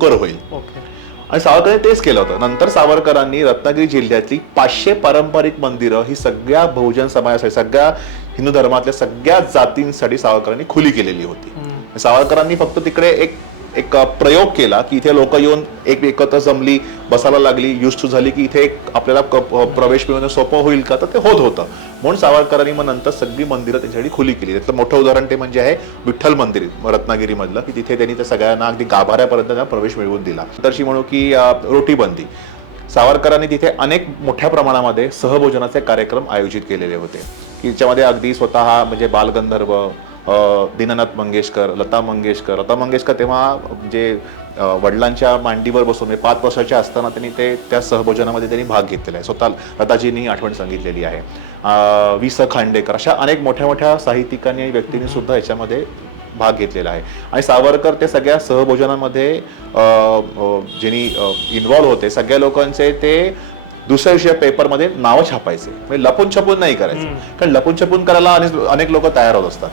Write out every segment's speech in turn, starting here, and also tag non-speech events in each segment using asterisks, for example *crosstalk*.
कर होईल. आणि सावरकरांनी तेच केलं होतं. नंतर सावरकरांनी रत्नागिरी जिल्ह्यातली पाचशे पारंपरिक मंदिरं ही सगळ्या बहुजन समाजासाठी सगळ्या हिंदू धर्मातल्या सगळ्या जातींसाठी सावरकरांनी खुली केलेली होती. सावरकरांनी फक्त तिकडे एक एक प्रयोग केला की इथे लोक येऊन एक एकत्र जमली बसायला लागली युज टू झाली की इथे एक आपल्याला प्रवेश मिळवणं सोपं होईल का? तर ते होत होतं. म्हणून सावरकरांनी मग नंतर सगळी मंदिरं त्यांच्यासाठी खुली केली. त्यातलं मोठं उदाहरण ते म्हणजे आहे विठ्ठल मंदिर रत्नागिरीमधलं की तिथे त्यांनी त्या सगळ्यांना अगदी गाभाऱ्यापर्यंत त्यांना प्रवेश मिळवून दिला. नंतरशी म्हणू की रोटीबंदी. सावरकरांनी तिथे अनेक मोठ्या प्रमाणामध्ये सहभोजनाचे कार्यक्रम आयोजित केलेले होते. की ज्याच्यामध्ये अगदी स्वतः म्हणजे बालगंधर्व दीनानाथ मंगेशकर लता मंगेशकर. लता मंगेशकर तेव्हा जे वडिलांच्या मांडीवर बसून म्हणजे पाच वर्षाच्या असताना त्यांनी ते त्या सहभोजनामध्ये त्यांनी भाग घेतलेला आहे. स्वतः लताजींनी आठवण सांगितलेली आहे. वि स. खांडेकर अशा अनेक मोठ्या मोठ्या साहित्यिकांनी आणि व्यक्तींनी सुद्धा याच्यामध्ये भाग घेतलेला आहे. आणि सावरकर ते सगळ्या सहभोजनामध्ये ज्यांनी इन्व्हॉल्व होते सगळ्या लोकांचे ते दुसऱ्या दिवशी पेपरमध्ये नावं छापायचे. म्हणजे लपून छपून नाही करायचे. कारण लपून छपून करायला अनेक लोक तयार होत असतात.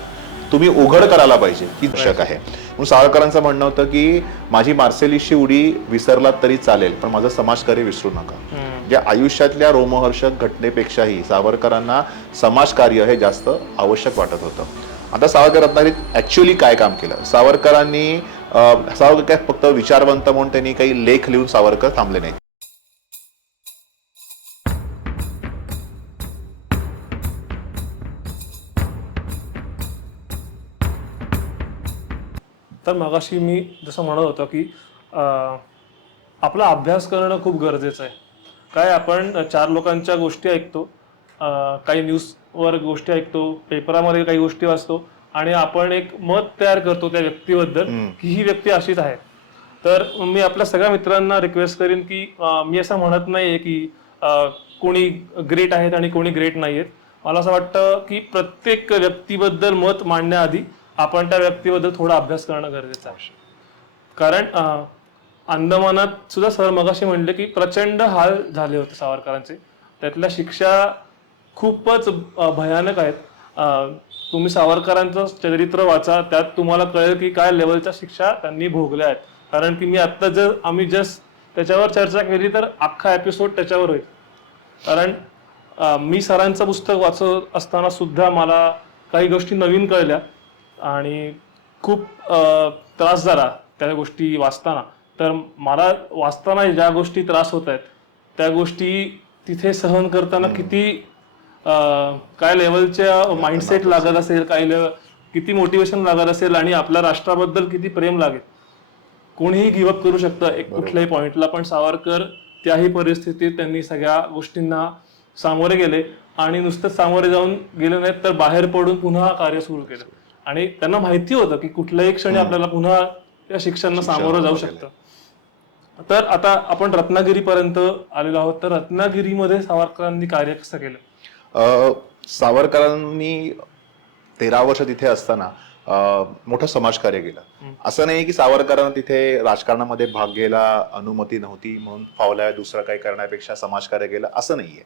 तुम्ही उघड करायला पाहिजे की आवश्यक आहे. म्हणून सावरकरांचं म्हणणं होतं की माझी मार्सेलिसची उडी विसरलात तरी चालेल पण माझं समाजकार्य विसरू नका. जे आयुष्यातल्या रोमहर्षक घटनेपेक्षाही सावरकरांना समाजकार्य हे जास्त आवश्यक वाटत होतं. आता सावरकर रत्नागिरीत ऍक्च्युअली काय काम केलं? सावरकरांनी सावरकर काय फक्त विचारवंत म्हणून त्यांनी काही लेख लिहून सावरकर थांबले नाहीत. तर मगाशी मी जसं म्हणत होतो की आपला अभ्यास करणं खूप गरजेचं आहे. काय आपण चार लोकांच्या गोष्टी ऐकतो काही न्यूजवर गोष्टी ऐकतो पेपरामध्ये काही गोष्टी वाचतो आणि आपण एक मत तयार करतो त्या व्यक्तीबद्दल की ही व्यक्ती अशीच आहे. तर मी आपल्या सगळ्या मित्रांना रिक्वेस्ट करीन की मी असं म्हणत नाहीये की कोणी ग्रेट आहेत आणि कोणी ग्रेट नाही आहेत मला असं वाटतं की प्रत्येक व्यक्तीबद्दल मत मांडण्याआधी आपण त्या व्यक्तीबद्दल थोडा अभ्यास करणं गरजेचं आहे. कारण अं, अंदमानात सुद्धा सर मगाशी म्हणले की प्रचंड हाल झाले होते सावरकरांचे. त्यातल्या शिक्षा खूपच अं, भयानक आहेत. अं, तुम्ही सावरकरांचं चरित्र वाचा त्यात तुम्हाला कळेल की काय लेवलच्या शिक्षा त्यांनी भोगल्या आहेत. कारण की मी आत्ता जर आम्ही जस्ट त्याच्यावर चर्चा केली तर अख्खा एपिसोड त्याच्यावर होईल. कारण अं, मी सरांचं पुस्तक वाचत असताना सुद्धा मला काही गोष्टी नवीन कळल्या. आणि खूप त्रास झाला त्या गोष्टी वाचताना. तर मला वाचताना ज्या गोष्टी त्रास होत आहेत त्या गोष्टी तिथे सहन करताना किती काय लेवलच्या माइंडसेट लागत असेल काय लेवल किती मोटिवेशन लागत असेल आणि आपल्या राष्ट्राबद्दल किती प्रेम लागेल. कोणीही गिवअप करू शकतं एक कुठल्याही पॉइंटला. पण सावरकर त्याही परिस्थितीत त्यांनी सगळ्या गोष्टींना सामोरे गेले आणि नुसतं सामोरे जाऊन गेले नाहीत तर बाहेर पडून पुन्हा कार्य सुरू केलं. आणि त्यांना माहिती होतं की कुठल्याही क्षणी आपल्याला पुन्हा त्या शिक्षणांना सामोरं जाऊ शकतं. तर आता आपण रत्नागिरीपर्यंत आलेलो आहोत. तर रत्नागिरीमध्ये सावरकरांनी कार्य कसं केलं? अ, सावरकरांनी तेरा वर्ष तिथे असताना मोठं समाजकार्य केलं. असं नाही की सावरकरांना तिथे राजकारणामध्ये भाग घ्यायला अनुमती नव्हती म्हणून फावल्या दुसरं काही करण्यापेक्षा समाजकार्य केलं. असं नाहीये.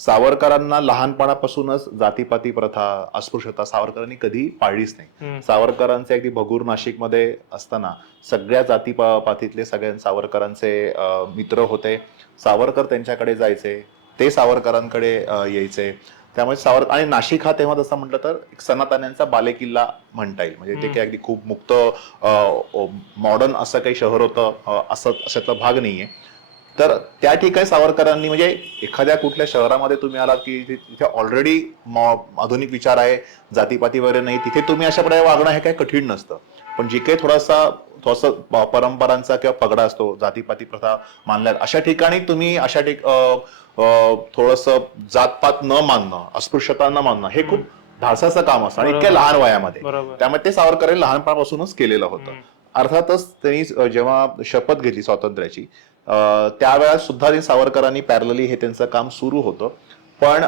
सावरकरांना लहानपणापासूनच जातीपाती प्रथा अस्पृश्यता सावरकरांनी कधी पाळलीच नाही. सावरकरांचे अगदी भगूर नाशिकमध्ये असताना सगळ्या जाती पातीतले सगळ्या सावरकरांचे मित्र होते. सावरकर त्यांच्याकडे जायचे ते सावरकरांकडे यायचे. त्यामुळे सावर आणि नाशिक हा तेव्हा तसं म्हटलं तर सनातन्यांचा बालेकिल्ला म्हणता येईल. म्हणजे ते काही अगदी खूप मुक्त मॉडर्न असं काही शहर होतं असं अशातला भाग नाहीये. तर त्या ठिकाणी सावरकरांनी म्हणजे एखाद्या कुठल्या शहरामध्ये तुम्ही आलात की तिथे ऑलरेडी आधुनिक विचार आहे जातीपाती वगैरे नाही तिथे तुम्ही अशा प्रकारे वागणं हे काही कठीण नसतं. पण जे काही थोडासा थोडासा परंपरांचा किंवा पगडा असतो जातीपाती प्रथा मानल्या अशा ठिकाणी तुम्ही अशा ठिक थोडस जातपात न मानणं अस्पृश्यता न मानणं हे खूप धाडसाचं काम असतं. आणि इतक्या लहान वयामध्ये. त्यामुळे ते सावरकरांनी लहानपणापासूनच केलेलं होतं. अर्थातच त्यांनी जेव्हा शपथ घेतली स्वातंत्र्याची त्यावेळेस सुद्धा सावरकरांनी पॅरलली हे त्यांचं काम सुरू होतं. पण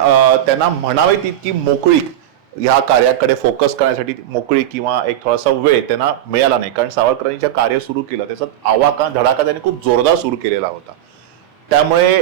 त्यांना म्हणावी तितकी मोकळीक ह्या कार्याकडे फोकस करण्यासाठी मोकळी किंवा एक थोडासा वेळ त्यांना मिळाला नाही. कारण सावरकरांनी जे कार्य सुरू केलं त्याचा आवाका धडाका त्यांनी खूप जोरदार सुरू केलेला होता. त्यामुळे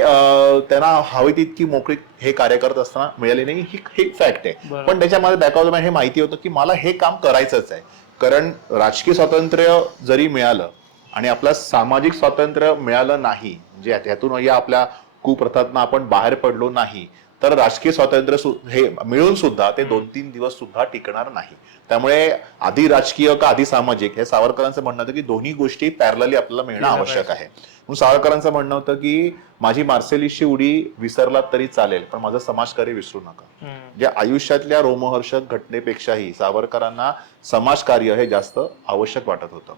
त्यांना हवी तितकी मोकळी हे कार्य करत असताना मिळाली नाही. ही ही फॅक्ट आहे. पण त्याच्यामध्ये बॅक ऑफ हे माहिती होतं की मला हे काम करायचंच आहे. कारण राजकीय स्वातंत्र्य जरी मिळालं आणि आपलं सामाजिक स्वातंत्र्य मिळालं नाही म्हणजे त्यातून या आपल्या कुप्रथातनं आपण बाहेर पडलो नाही तर राजकीय स्वातंत्र्य हे मिळून सुद्धा ते दोन तीन दिवस सुद्धा टिकणार नाही. त्यामुळे आधी राजकीय का आधी सामाजिक हे सावरकरांचं म्हणणं होतं की दोन्ही गोष्टी पॅरलली आपल्याला मिळणं आवश्यक आहे. म्हणून सावरकरांचं म्हणणं होतं की माझी मार्सेलिसची उडी विसरलात तरी चालेल पण माझं समाजकार्य विसरू नका. म्हणजे आयुष्यातल्या रोमहर्षक घटनेपेक्षाही सावरकरांना समाजकार्य हे जास्त आवश्यक वाटत होतं.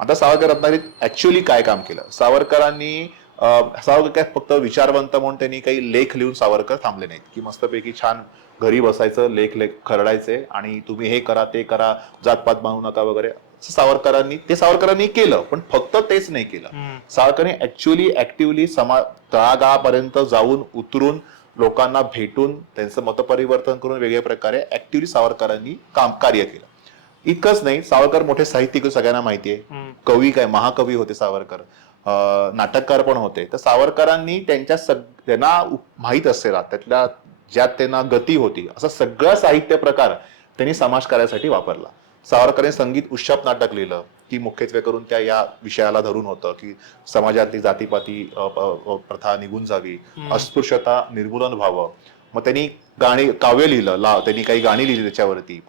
आता सावरकर रत्नागिरीत ऍक्च्युअली काय काम केलं? सावरकरांनी सावरकर काय फक्त विचारवंत म्हणून त्यांनी काही लेख लिहून सावरकर थांबले नाहीत. की मस्तपैकी छान घरी बसायचं लेख लेख खरडायचे आणि तुम्ही हे करा ते करा जातपात मानू नका वगैरे. असं सावरकरांनी ते सावरकरांनी केलं पण फक्त तेच नाही केलं. सावरकरांनी ऍक्च्युअली ऍक्टिव्हली समा तळागाळापर्यंत जाऊन उतरून लोकांना भेटून त्यांचं मतपरिवर्तन करून वेगळ्या प्रकारे ऍक्टिव्हली सावरकरांनी काम कार्य केलं. इतकंच नाही सावरकर मोठे साहित्यिक सगळ्यांना माहिती आहे. हम्म. कवी काय महाकवी होते सावरकर. नाटककार पण होते. तर सावरकरांनी त्यांच्या सग त्यांना माहीत असेल त्यातल्या ज्यात त्यांना गती होती असा सगळा साहित्य प्रकार त्यांनी समाजकार्यासाठी वापरला. सावरकरांनी संगीत उष्यप नाटक लिहिलं की मुख्यत्वे करून त्या या विषयाला धरून होतं की समाजातली जातीपाती प्रथा निघून जावी. अस्पृश्यता निर्मूलन व्हावं. मग त्यांनी गाणी काव्य लिहिलं ला त्यांनी काही गाणी लिहिली त्याच्यावरती.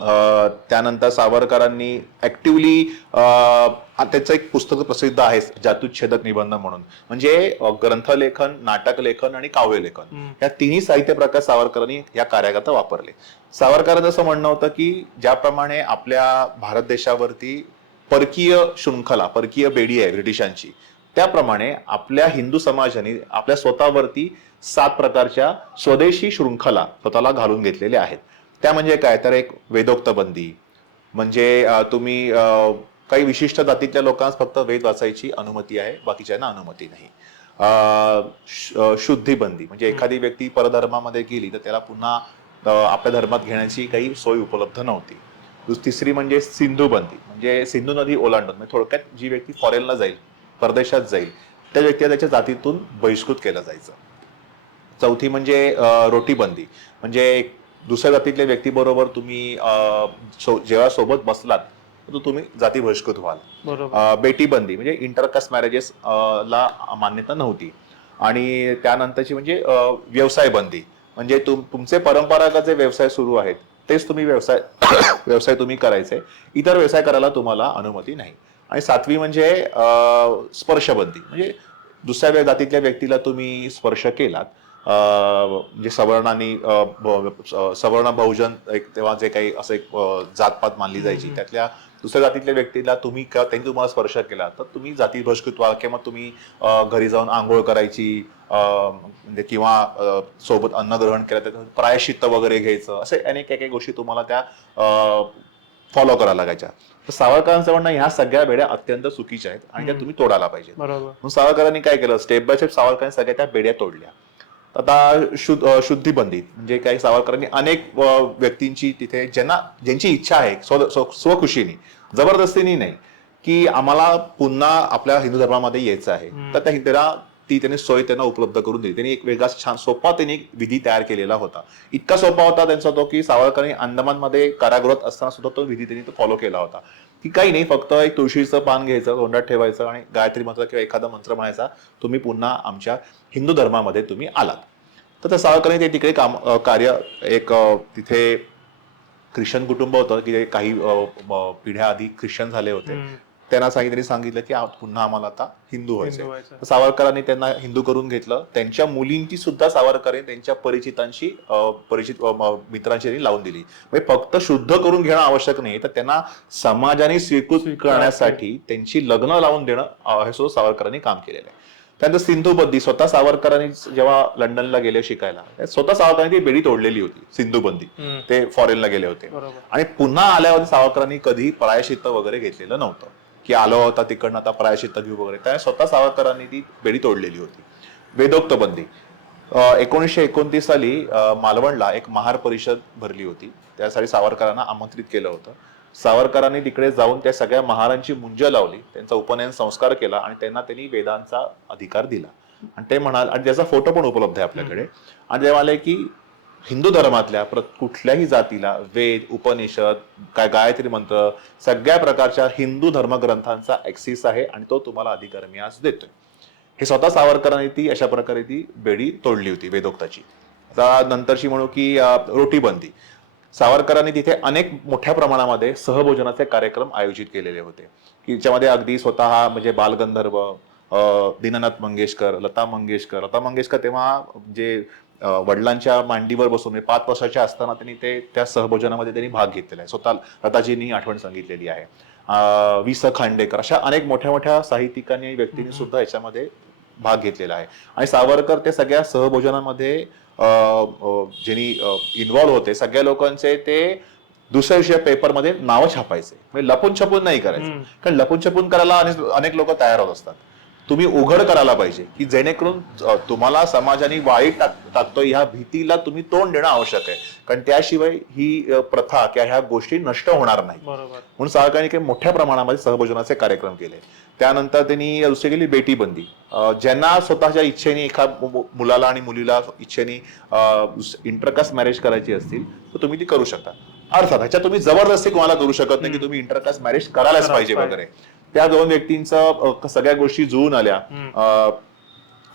त्यानंतर सावरकरांनी ऍक्टिव्हली त्याचं एक पुस्तक प्रसिद्ध आहे जातुच्छेदक निबंध म्हणून. म्हणजे ग्रंथलेखन नाटक लेखन आणि काव्य लेखन. हम्म. या तिन्ही साहित्य प्रकार सावरकरांनी या कार्याकरता वापरले. सावरकरांचं असं म्हणणं होतं की ज्याप्रमाणे आपल्या भारत देशावरती परकीय शृंखला परकीय बेडी आहे ब्रिटिशांची त्याप्रमाणे आपल्या हिंदू समाजाने आपल्या स्वतःवरती सात प्रकारच्या स्वदेशी शृंखला स्वतःला घालून घेतलेल्या आहेत. त्या म्हणजे काय? तर एक वेदोक्त बंदी म्हणजे तुम्ही काही विशिष्ट जातीतल्या लोकांना फक्त वेद वाचायची अनुमती आहे बाकीच्यांना अनुमती नाही. अं, श- अं, शुद्धीबंदी. म्हणजे एखादी व्यक्ती परधर्मामध्ये गेली तर त्याला पुन्हा आपल्या धर्मात घेण्याची काही सोय उपलब्ध नव्हती. तिसरी म्हणजे सिंधू बंदी म्हणजे सिंधू नदी ओलांडून म्हणजे थोडक्यात जी व्यक्ती फॉरेनला जाईल परदेशात जाईल त्या व्यक्तीला त्याच्या जातीतून बहिष्कृत केलं जायचं. चौथी म्हणजे अं, रोटीबंदी. म्हणजे दुसऱ्या जातीतल्या व्यक्तीबरोबर तुम्ही सो- जेव्हा सोबत बसलात तर तुम्ही जाती बहिष्कृत व्हाल अं, बेटीबंदी म्हणजे इंटरकास्ट मॅरेजेस ला मान्यता नव्हती. आणि त्यानंतरची म्हणजे व्यवसाय बंदी म्हणजे तुम तुमचे परंपरागत जे व्यवसाय सुरू आहेत तेच तुम्ही व्यवसाय *coughs* व्यवसाय तुम्ही करायचे. इतर व्यवसाय करायला तुम्हाला अनुमती नाही. आणि सातवी म्हणजे स्पर्शबंदी. म्हणजे दुसऱ्या जातीतल्या व्यक्तीला तुम्ही स्पर्श केलात म्हणजे ब- अं, सवर्ण बहुजन एक तेव्हा जे काही असं एक जातपात मानली जायची. त्यातल्या दुसऱ्या जातीतल्या व्यक्तीला तुम्ही त्यांनी तुम्हाला स्पर्श केला तर तुम्ही जाती बहिष्कृत व्हा किंवा तुम्ही घरी जाऊन आंघोळ करायची म्हणजे किंवा सोबत अन्न ग्रहण केलं तर प्रायश्चित्त वगैरे घ्यायचं असे अनेक काही काही गोष्टी तुम्हाला त्या फॉलो करायला लागायच्या. तर सावरकरांचं म्हणणं ह्या सगळ्या बेड्या अत्यंत चुकीच्या आहेत आणि त्या. तुम्ही तोडायला पाहिजे म्हणून सावरकरांनी काय केलं? स्टेप बाय स्टेप सावरकरांनी सगळ्या त्या बेड्या तोडल्या. आता शुद्ध अं, शुद्धीबंदीत म्हणजे काही सावरकरांनी अनेक व्यक्तींची तिथे ज्यांना ज्यांची इच्छा आहे स्व स्व- स्वखुशीने जबरदस्तीने नाही की आम्हाला पुन्हा आपल्या हिंदू धर्मामध्ये यायचं आहे. तर त्या त्यांना ती त्यांनी सोय त्यांना उपलब्ध करून दिली. त्यांनी एक वेगळा छान सोपा त्यांनी एक विधी तयार केलेला होता. इतका सोपा होता त्यांचा तो की सावरकरांनी अंदमानमध्ये कारागृहात असताना सुद्धा तो विधी त्यांनी तो फॉलो केला होता. की काही नाही फक्त एक तुळशीचं पान घ्यायचं तोंडात ठेवायचं आणि गायत्री मंत्र किंवा एखादा मंत्र म्हणायचा तुम्ही पुन्हा आमच्या हिंदू धर्मामध्ये तुम्ही आलात. तर त्या सावरकरांनी ते तिकडे काम कार्य एक तिथे ख्रिश्चन कुटुंब होतं की काही पिढ्या आधी ख्रिश्चन झाले होते. त्यांना सांगितलं त्यांनी सांगितलं की पुन्हा आम्हाला आता हिंदू व्हायचं. सावरकरांनी त्यांना हिंदू करून घेतलं. त्यांच्या मुलींची सुद्धा सावरकरांनी त्यांच्या परिचितांशी परिचित मित्रांशी लावून दिली. म्हणजे फक्त शुद्ध करून घेणं आवश्यक नाही तर त्यांना समाजाने स्वीकृत करण्यासाठी त्यांची लग्न लावून देणं हे सुद्धा सावरकरांनी काम केलेलं आहे. त्यानंतर सिंधू बंदी स्वतः सावरकरांनी जेव्हा लंडनला गेले शिकायला स्वतः सावरकरांनी ती बेडी तोडलेली होती सिंधू बंदी. ते फॉरेनला गेले होते. आणि पुन्हा आल्यावर सावरकरांनी कधी प्रायश्चित्त वगैरे घेतलेलं नव्हतं. की आलो होता तिकडनं आता प्रायश्चित्त घेऊ वगैरे. त्या स्वतः सावरकरांनी ती बेडी तोडलेली होती. वेदोक्त बंदी एकोणीसशे एकोणतीस साली मालवणला एक महार परिषद भरली होती. त्यासाठी सावरकरांना आमंत्रित केलं होतं. सावरकरांनी तिकडे जाऊन त्या सगळ्या महारांची मुंज लावली त्यांचा उपनयन संस्कार केला आणि त्यांना त्यांनी वेदांचा अधिकार दिला. आणि ते म्हणाल आणि त्याचा फोटो पण उपलब्ध आहे आपल्याकडे. आणि ते म्हणाले की हिंदू धर्मातल्या प्र- कुठल्याही जातीला वेद उपनिषद काय गायत्री मंत्र सगळ्या प्रकारच्या हिंदू धर्मग्रंथांचा ऍक्सिस आहे आणि तो तुम्हाला अधिकार आज देतोय. हे स्वतः सावरकरांनी ती अशा प्रकारे ती बेडी तोडली होती वेदोक्ताची. आता नंतरची म्हणू की रोटीबंदी. सावरकरांनी तिथे अनेक मोठ्या प्रमाणामध्ये सहभोजनाचे कार्यक्रम आयोजित केलेले होते. की ज्यामध्ये अगदी स्वतः म्हणजे बालगंधर्व दीनानाथ मंगेशकर लता मंगेशकर. लता मंगेशकर तेव्हा जे वडिलांच्या मांडीवर बसून म्हणजे पाच वर्षाच्या असताना त्यांनी ते त्या सहभोजनामध्ये त्यांनी भाग घेतलेला आहे. स्वतः लताजींनी आठवण सांगितलेली आहे. वि स. खांडेकर अशा अनेक मोठ्या मोठ्या साहित्यिकांनी व्यक्तींनी सुद्धा याच्यामध्ये भाग घेतलेला आहे. आणि सावरकर ते सगळ्या सहभोजनामध्ये ज्यांनी इन्व्हॉल्व्ह होते सगळ्या लोकांचे ते दुसऱ्या दिवशी पेपरमध्ये नावं छापायचे. म्हणजे लपून छपून नाही करायचे. कारण लपून छपून करायला अनेक अनेक लोक तयार होत असतात. तुम्ही उघड करायला पाहिजे की जेणेकरून तुम्हाला समाजाने वाईट टाक टाकतोय ह्या भीतीला तुम्ही तोंड देणं आवश्यक आहे. कारण त्याशिवाय ही प्रथा किंवा ह्या गोष्टी नष्ट होणार नाही. म्हणून काही मोठ्या प्रमाणामध्ये सहभोजनाचे कार्यक्रम केले. त्यानंतर त्यांनी दुसरी केली बेटी बंदी ज्यांना स्वतःच्या इच्छेने एका मुलाला आणि मुलीला इच्छेने इंटरकास्ट मॅरेज करायची असतील तर तुम्ही ती करू शकता. अर्थात ह्याच्यात तुम्ही जबरदस्ती कोणाला करू शकत नाही की तुम्ही इंटरकास्ट मॅरेज करायलाच करायला पाहिजे पाहिजे. वगैरे. त्या दोन व्यक्तींचं सगळ्या गोष्टी जुळून आल्या.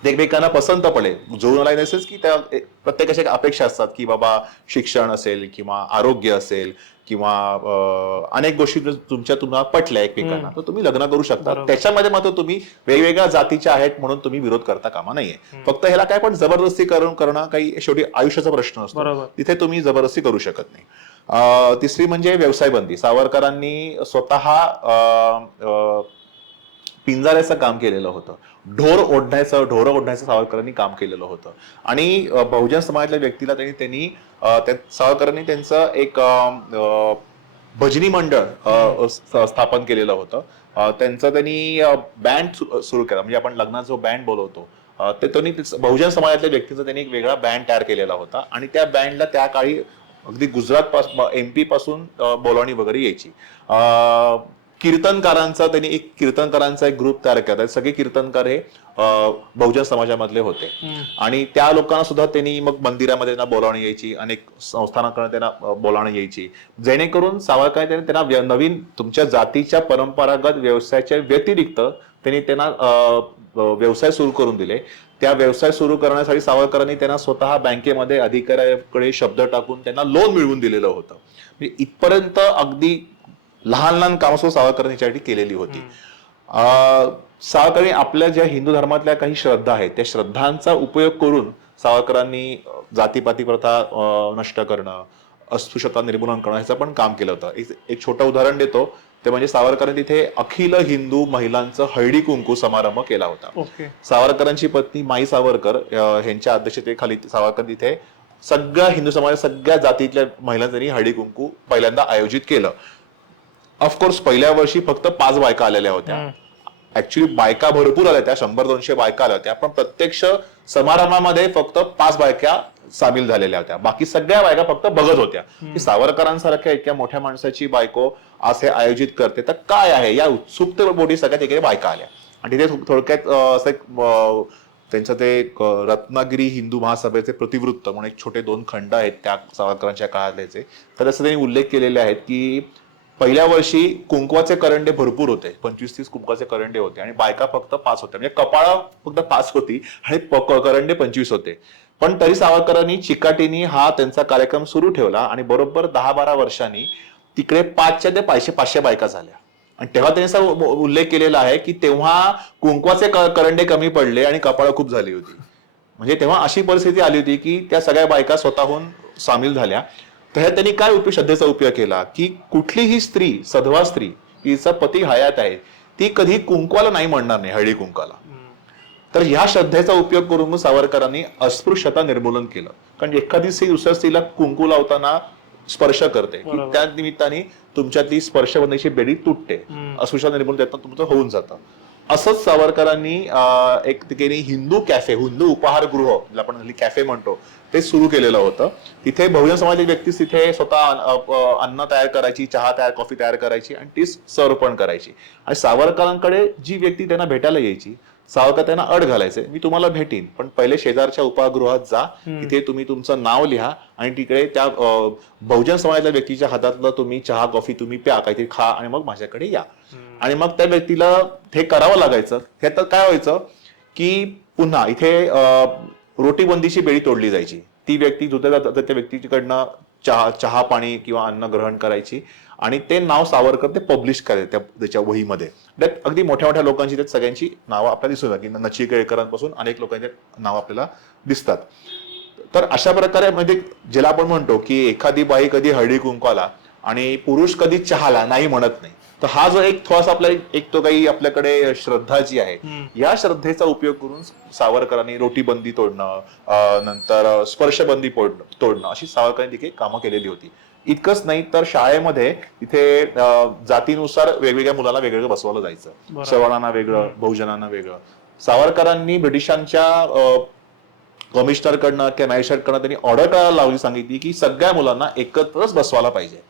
एकमेकांना पसंत पडे जुळून आला नसेल की त्या प्रत्येकाच्या एक अपेक्षा असतात की बाबा शिक्षण असेल किंवा आरोग्य असेल किंवा अनेक गोष्टी तुमच्या तुम्हाला पटल्या एकमेकांना तर तुम्ही लग्न करू शकता. त्याच्यामध्ये मात्र तुम्ही वेगवेगळ्या जातीच्या आहेत म्हणून तुम्ही विरोध करता कामा नाहीये फक्त ह्याला काय पण जबरदस्ती करून करणं काही शेवटी आयुष्याचा प्रश्न असतो. तिथे तुम्ही जबरदस्ती करू शकत नाही. तिसरी म्हणजे व्यवसाय बंदी सावरकरांनी स्वतः पिंजाऱ्याचं काम केलेलं होतं. ढोर ओढण्याचं ढोरं ओढण्याचं सावरकरांनी काम केलेलं होतं. आणि बहुजन समाजातल्या व्यक्तीला त्यांनी त्यांनी सावरकरांनी त्यांचं एक भजनी मंडळ स्थापन केलेलं होतं. त्यांचं त्यांनी बँड सुरू केला. म्हणजे आपण लग्नात जो बँड बोलवतो ते त्यांनी बहुजन समाजातल्या व्यक्तींचा त्यांनी एक वेगळा बँड तयार केलेला होता. आणि त्या बँडला त्या काळी अगदी गुजरात पासून एमपी पासून अं, बोलावणी वगैरे यायची. कीर्तनकारांचा त्यांनी एक कीर्तनकारांचा एक ग्रुप तयार केला. सगळे कीर्तनकार हे बहुजन समाजामधले होते. आणि त्या लोकांना सुद्धा त्यांनी मग मंदिरामध्ये त्यांना बोलावणी यायची. अनेक संस्थानाकडे त्यांना बोलावणी यायची. जेणेकरून सावरकर त्यांनी त्यांना नवीन तुमच्या जातीच्या परंपरागत व्यवसायाच्या व्यतिरिक्त त्यांनी त्यांना व्यवसाय सुरू करून दिले. त्या व्यवसाय सुरू करण्यासाठी सावरकरांनी त्यांना स्वतः बँकेमध्ये अधिकाऱ्याकडे शब्द टाकून त्यांना लोन मिळवून दिलेलं होतं. म्हणजे इथपर्यंत अगदी लहान लहान कामं सुद्धा सावरकरांनी केलेली होती. अं, सावरकरांनी आपल्या ज्या हिंदू धर्मातल्या काही श्रद्धा आहेत त्या श्रद्धांचा उपयोग करून सावरकरांनी जातीपाती प्रथा नष्ट करणं अस्पृश्यता निर्मूलन करणं ह्याचं पण काम केलं होतं. एक छोटं उदाहरण देतो. ते म्हणजे सावरकरांनी तिथे अखिल हिंदू महिलांचं हळदी कुंकू समारंभ केला होता. सावरकरांची पत्नी माई सावरकर अं, ह्यांच्या अध्यक्षतेखाली सावरकर तिथे सगळ्या हिंदू समाज सगळ्या जातीतल्या महिलांनी हळदी कुंकू पहिल्यांदा आयोजित केलं. ऑफकोर्स पहिल्या वर्षी फक्त पाच बायका आलेल्या होत्या. ऍक्च्युली बायका भरपूर आल्या त्या शंभर दोनशे बायका आल्या होत्या पण प्रत्यक्ष समारंभामध्ये फक्त पाच बायका सामील झालेल्या होत्या. बाकी सगळ्या बायका फक्त बघत होत्या. की सावरकरांसारख्या इतक्या मोठ्या माणसाची बायको असे आयोजित करते. तर काय आहे? या उत्सुकतेपोटी सगळ्यात ठिकाणी बायका आल्या. आणि तिथे थोडक्यात असं एक त्यांचं ते रत्नागिरी हिंदू महासभेचे प्रतिवृत्त म्हणून एक छोटे दोन खंड आहेत त्या सावरकरांच्या काळातलेचे. तर असं त्यांनी उल्लेख केलेले आहेत की पहिल्या वर्षी कुंकवाचे करंडे भरपूर होते. पंचवीस तीस कुंकवाचे करंडे होते. आणि बायका फक्त पाच होत्या. म्हणजे कपाळ फक्त पाच होती आणि करंडे पंचवीस होते. पण तरी सावरकरांनी चिकाटीनी हा त्यांचा कार्यक्रम सुरू ठेवला आणि बरोबर दहा बारा वर्षांनी तिकडे पाचच्या ते पाचशे पाचशे बायका झाल्या. आणि तेव्हा त्यांनी सर उल्लेख केलेला आहे की तेव्हा कुंकवाचे करंडे कमी पडले आणि कपाळ खूप झाली होती. म्हणजे तेव्हा अशी परिस्थिती आली होती की त्या सगळ्या बायका स्वतःहून सामील झाल्या. तर त्यांनी काय उपयोग श्रद्धेचा उपयोग केला? की कुठलीही स्त्री सधवा स्त्री तिचा पती हयात आहे ती कधी कुंकवाला नाही म्हणणार नाही हळदी कुंकाला तर ह्या श्रद्धेचा उपयोग करून सावरकरांनी अस्पृश्यता निर्मूलन केलं. कारण एखादी स्त्री दुसऱ्या स्त्रीला कुंकू लावताना स्पर्श करते की बरोबर. त्या निमित्ताने तुमच्यातली स्पर्शबंधीची बेडी तुटते हम्म. अस्पृश्यता निर्मूलन त्यातनं तुमचं होऊन जातं असंच सावरकरांनी अं, एक ठिकाणी हिंदू कॅफे हिंदू उपहारगृह ज्याला आपण हल्ली कॅफे म्हणतो ते सुरू केलेलं होतं. तिथे बहुजन समाजाची व्यक्ती तिथे स्वतः अन्न- तयार करायची चहा तयार कॉफी तयार करायची आणि ती सर्व पण करायची. आणि सावरकरांकडे जी व्यक्ती त्यांना भेटायला यायची सावरकर त्यांना अड घालायचे मी तुम्हाला भेटीन पण पहिले शेजारच्या उपहारगृहात जा. तिथे तुम्ही तुमचं नाव लिहा आणि तिकडे त्या बहुजन समाजाच्या व्यक्तीच्या हातातलं तुम्ही चहा कॉफी तुम्ही प्या काहीतरी खा आणि मग माझ्याकडे या. आणि मग त्या व्यक्तीला हे करावं लागायचं. हे तर काय व्हायचं की पुन्हा इथे रोटीबंदीची बेळी तोडली जायची. ती व्यक्ती दुसऱ्या त्या व्यक्तीकडनं चहा चहा पाणी किंवा अन्न ग्रहण करायची आणि ते नाव सावरकर ते पब्लिश करायचे त्या त्याच्या वहीमध्ये. त्यात अगदी मोठ्या मोठ्या लोकांची त्यात सगळ्यांची नावं आपल्याला दिसून की नचिकेळकरांपासून अनेक लोकांचे नावं आपल्याला दिसतात. तर अशा प्रकारे म्हणजे ज्याला आपण म्हणतो की एखादी बाई कधी हळदी कुंकवाला आणि पुरुष कधी चहाला नाही म्हणत नाही. तर हा जो एक थोडासा आपला एक तो काही आपल्याकडे श्रद्धा जी आहे या श्रद्धेचा उपयोग करून सावरकरांनी रोटीबंदी तोडणं अं, नंतर स्पर्शबंदी पोडणं तोडणं अशी सावरकरांनी तिथे कामं केलेली होती. इतकंच नाही तर शाळेमध्ये इथे अं, जातीनुसार वेगवेगळ्या मुलांना वेगवेगळं बसवलं जायचं. सवर्णांना वेगळं बहुजनांना वेगळं. सावरकरांनी ब्रिटिशांच्या कमिशनरकडनं किंवा मॅजिस्ट्रेटकडनं त्यांनी ऑर्डर करायला लावली सांगितली की सगळ्या मुलांना एकत्रच बसवायला पाहिजे.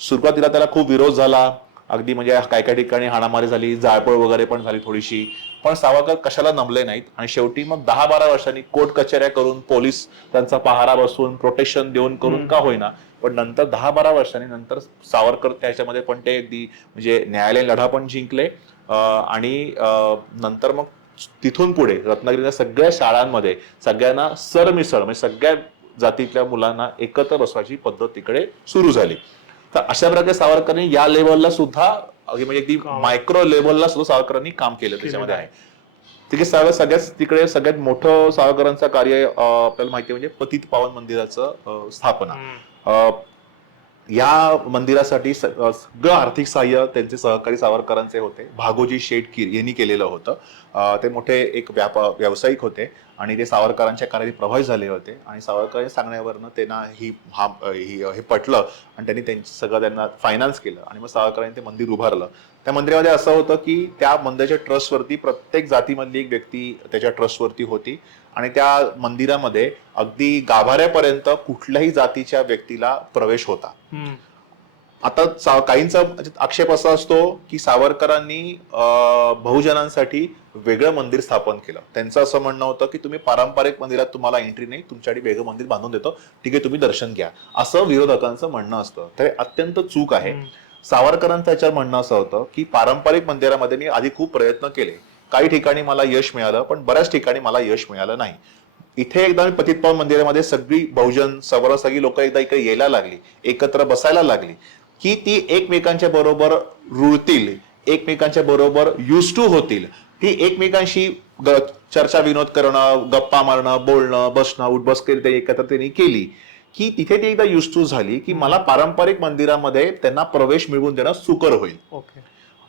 सुरुवातीला त्याला खूप विरोध झाला. अगदी म्हणजे काय काय ठिकाणी हाणामारी झाली जाळपोळ वगैरे पण झाली थोडीशी. पण सावरकर कशाला नमले नाहीत? आणि शेवटी मग दहा बारा वर्षांनी कोर्ट कचेऱ्या करून पोलीस त्यांचा पहारा बसवून प्रोटेक्शन देऊन करून का होईना? पण नंतर दहा बारा वर्षांनी नंतर सावरकर त्याच्यामध्ये पण ते अगदी म्हणजे न्यायालयीन लढा पण जिंकले. आणि नंतर मग तिथून पुढे रत्नागिरीच्या सगळ्या शाळांमध्ये सगळ्यांना सरमिसळ म्हणजे सगळ्या जातीतल्या मुलांना एकत्र बसवायची पद्धत तिकडे सुरू झाली. तर अशा प्रकारे सावरकरांनी या लेवलला सुद्धा अगदी म्हणजे अगदी मायक्रो लेवलला सुद्धा सावरकरांनी काम केलं त्याच्यामध्ये आहे. तिकडे सगळ्यात सगळ्यात तिकडे सगळ्यात मोठं सावरकरांचं कार्य आपल्याला माहिती म्हणजे पतित पावन मंदिराचं स्थापना. या मंदिरासाठी सगळं आर्थिक सहाय्य त्यांचे सहकारी सावरकरांचे होते. भागोजी शेटकीर यांनी केलेलं होतं. ते मोठे एक व्यापा व्यावसायिक होते. आणि ते सावरकरांच्या कार्याने प्रभावित झाले होते. आणि सावरकर सांगण्यावरनं त्यांना ही हा ही हे पटलं आणि त्यांनी त्यांचं सगळं त्यांना फायनान्स केलं. आणि मग सावरकरांनी ते मंदिर उभारलं. त्या मंदिरामध्ये असं होतं की त्या मंदिराच्या ट्रस्टवरती प्रत्येक जातीमधली एक व्यक्ती त्याच्या ट्रस्टवरती होती. आणि त्या मंदिरामध्ये अगदी गाभाऱ्यापर्यंत कुठल्याही जातीच्या व्यक्तीला प्रवेश होता. आता काहींचा आक्षेप असा असतो की सावरकरांनी बहुजनांसाठी वेगळं मंदिर स्थापन केलं. त्यांचं असं म्हणणं होतं की तुम्ही पारंपरिक मंदिरात तुम्हाला एंट्री नाही तुमच्यासाठी वेगळं मंदिर बांधून देतो. ठीक आहे तुम्ही दर्शन घ्या. असं विरोधकांचं म्हणणं असतं. तर अत्यंत चूक आहे. सावरकरांचं याच्यावर म्हणणं असं होतं की पारंपरिक मंदिरामध्ये मी आधी खूप प्रयत्न केले. काही ठिकाणी मला यश मिळालं पण बऱ्याच ठिकाणी मला यश मिळालं नाही. इथे एकदा मी पतितपावन मंदिरामध्ये सगळी बहुजन सवर सगळी लोक एकदा इकडे यायला लागली एकत्र बसायला लागली. की ती एकमेकांच्या बरोबर रुळतील एकमेकांच्या बरोबर युज टू होतील. ती एकमेकांशी चर्चा विनोद करणं गप्पा मारणं बोलणं बसणं उठबस केली ते एकत्र त्यांनी केली. की तिथे ती एकदा युज टू झाली की मला पारंपरिक मंदिरामध्ये त्यांना प्रवेश मिळवून देणं सुकर होईल. ओके.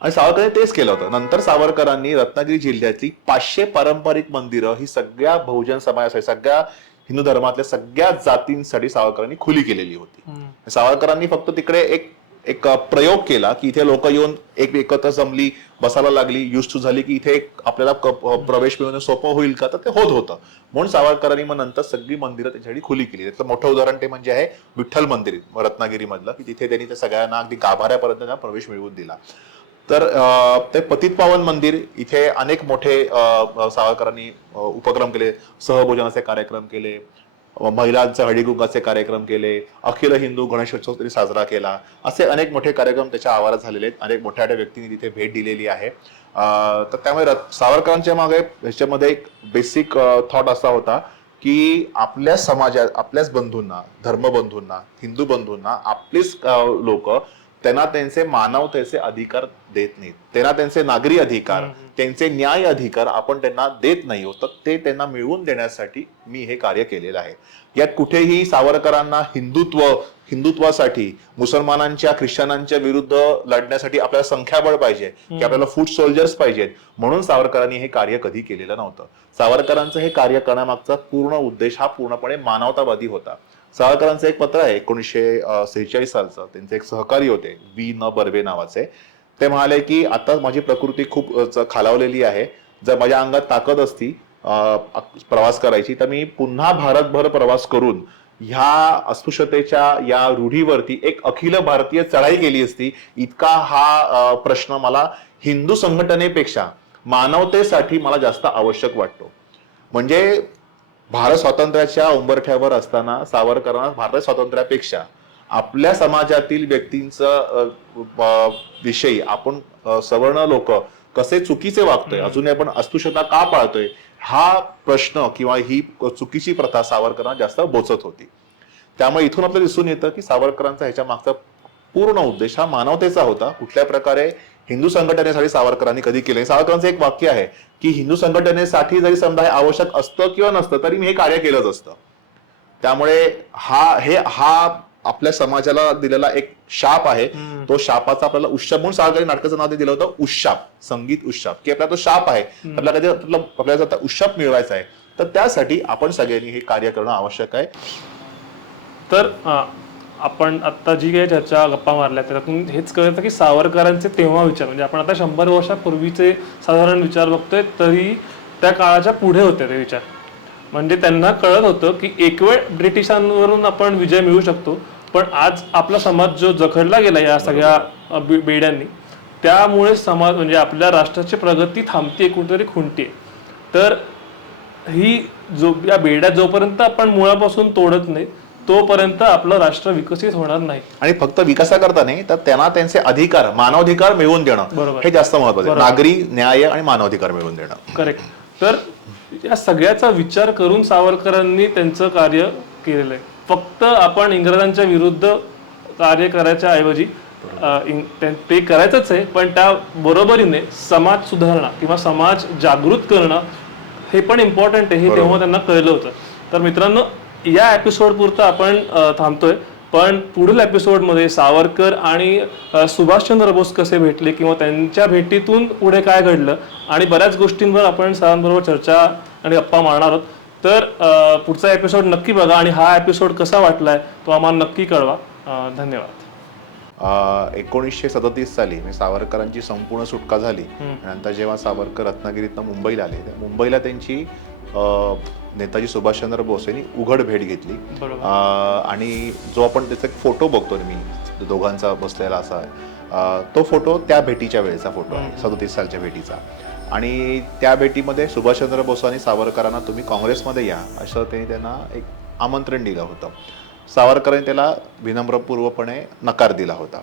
आणि सावरकरांनी तेच केलं होतं. नंतर सावरकरांनी रत्नागिरी जिल्ह्यातली पाचशे पारंपरिक मंदिरं ही सगळ्या बहुजन समाजासाठी सगळ्या हिंदू धर्मातल्या सगळ्या जातींसाठी सावरकरांनी खुली केलेली होती. सावरकरांनी फक्त तिकडे एक एक प्रयोग केला की इथे लोक येऊन एक एकत्र जमली बसायला लागली युज टू झाली की इथे एक आपल्याला प्रवेश मिळवणं सोपं होईल का? तर ते होत होतं. म्हणून सावरकरांनी मग नंतर सगळी मंदिरं त्यांच्यासाठी खुली केली. त्याचं मोठं उदाहरण ते म्हणजे आहे विठ्ठल मंदिर रत्नागिरी मधलं की तिथे त्यांनी त्या सगळ्यांना अगदी गाभाऱ्यापर्यंत प्रवेश मिळवून दिला. तर ते पतित पावन मंदिर इथे अनेक मोठे सावरकरांनी उपक्रम केले. सहभोजनाचे कार्यक्रम केले. महिलांचे हळदीकुंकाचे कार्यक्रम केले. अखिल हिंदू गणेशोत्सव त्यांनी साजरा केला. असे अनेक मोठे कार्यक्रम त्याच्या आवारात झालेले आहेत. अनेक मोठ्या मोठ्या व्यक्तींनी तिथे भेट दिलेली आहे. तर त्यामुळे रत- सावरकरांच्या मागे ह्याच्यामध्ये एक बेसिक थॉट असा होता की आपल्या समाजात आपल्याच बंधूंना धर्मबंधूंना हिंदू बंधूंना आपलीच लोक त्यांना त्यांचे मानवतेचे अधिकार देत नाहीत. त्यांना त्यांचे नागरी अधिकार त्यांचे न्याय अधिकार आपण त्यांना देत नाही होत ते त्यांना मिळवून देण्यासाठी मी हे कार्य केलेलं आहे. यात कुठेही सावरकरांना हिंदुत्व हिंदुत्वासाठी मुसलमानांच्या ख्रिश्चनांच्या विरुद्ध लढण्यासाठी आपल्याला संख्याबळ पाहिजे की आपल्याला फूट सोल्जर्स पाहिजेत. म्हणून सावरकरांनी हे कार्य कधी केलेलं नव्हतं. सावरकरांचं हे कार्य करण्यामागचा पूर्ण उद्देश हा पूर्णपणे मानवतावादी होता. साळकरांचं एक पत्र आहे एकोणीसशे सेहेचाळीस सालचं. त्यांचे एक सहकारी होते वी न बर्वे नावाचे. ते म्हणाले की आता माझी प्रकृती खूप खालावलेली आहे. जर माझ्या अंगात ताकद असती प्रवास करायची तर मी पुन्हा भारतभर प्रवास करून ह्या अस्पृश्यतेच्या या रूढीवरती एक अखिल भारतीय चढाई केली असती. इतका हा प्रश्न मला हिंदू संघटनेपेक्षा मानवतेसाठी मला जास्त आवश्यक वाटतो. म्हणजे भारत स्वातंत्र्याच्या उंबरठ्यावर असताना सावरकरांना भारत स्वातंत्र्यापेक्षा आपल्या समाजातील व्यक्तींचं विषयी आपण सवर्ण लोक कसे चुकीचे वागतोय अजूनही आपण अस्पृश्यता का पाळतोय हा प्रश्न किंवा ही चुकीची प्रथा सावरकरांना जास्त बोचत होती. त्यामुळे इथून आपल्याला दिसून येतं की सावरकरांचा ह्याच्या मागचा पूर्ण उद्देश हा मानवतेचा होता. कुठल्या प्रकारे हिंदू संघटनेसाठी सावरकरांनी कधी केले सावरकरांचं एक वाक्य आहे की हिंदू संघटनेसाठी जरी समजा हे आवश्यक असतं किंवा नसतं तरी मी हे कार्य केलंच असतं. त्यामुळे हा हे हा आपल्या समाजाला दिलेला एक शाप आहे. तो शापाचा आपल्याला उशाप म्हणून सावरकरी नाटकाचं नाव दिलं होतं उशाप संगीत उशाप की आपला तो शाप आहे. आपल्याला कधी आपल्याला उशाप मिळवायचा आहे तर त्यासाठी आपण सगळ्यांनी हे कार्य करणं आवश्यक आहे. तर आपण आता जी काही चर्चा गप्पा मारल्या त्यातून हेच कळतं की सावरकरांचे तेव्हा विचार म्हणजे आपण आता शंभर वर्षापूर्वीचे साधारण विचार बघतोय तरी त्या काळाच्या पुढे होते ते विचार. म्हणजे त्यांना कळत होतं की एक वेळ ब्रिटिशांवरून आपण विजय मिळवू शकतो पण आज आपला समाज जो जखडला गेला या सगळ्या बेड्यांनी त्यामुळे समाज म्हणजे आपल्या राष्ट्राची प्रगती थांबते कुठेतरी खुंटते तर ही जो या बेड्या जोपर्यंत आपण मुळापासून तोडत नाही तोपर्यंत आपलं राष्ट्र विकसित होणार नाही. आणि फक्त विकासाकरता नाही तर त्यांना त्यांचे अधिकार मानवाधिकार मिळवून देणं बरोबर. हे जास्त महत्वाचं नागरी न्याय आणि मानवाधिकार मिळवून देणं. करेक्ट तर या सगळ्याचा विचार करून सावरकरांनी त्यांचं कार्य केलेलं आहे. फक्त आपण इंग्रजांच्या विरुद्ध कार्य करायच्या ऐवजी ते करायचंच आहे पण त्या बरोबरीने समाज सुधारणा किंवा समाज जागृत करणं हे पण इम्पॉर्टंट आहे हे तेव्हा त्यांना कळलं होतं. तर मित्रांनो या एपिसोड पुरतं आपण थांबतोय. पण पुढील एपिसोडमध्ये सावरकर आणि सुभाषचंद्र बोस कसे भेटले किंवा त्यांच्या भेटीतून पुढे काय घडलं आणि बऱ्याच गोष्टींवर आपण सरांबरोबर चर्चा आणि गप्पा मारणार आहोत. तर पुढचा एपिसोड नक्की बघा आणि हा एपिसोड कसा वाटलाय तो आम्हाला नक्की कळवा. धन्यवाद. एकोणीसशे सदतीस साली म्हणजे सावरकरांची संपूर्ण सुटका झाली. नंतर जेव्हा सावरकर रत्नागिरीतनं मुंबईला आले त्या मुंबईला त्यांची नेताजी सुभाषचंद्र बोस यांनी उघड भेट घेतली. आणि जो आपण त्याचा एक फोटो बघतो मी दोघांचा बसलेला असा तो फोटो त्या भेटीच्या वेळेचा फोटो आहे सदोतीस सालच्या भेटीचा. आणि त्या भेटीमध्ये सुभाषचंद्र बोस आणि सावरकरांना तुम्ही काँग्रेसमध्ये या असं त्यांनी त्यांना एक आमंत्रण दिलं होतं. सावरकरांनी त्याला विनम्रपूर्वपणे नकार दिला होता.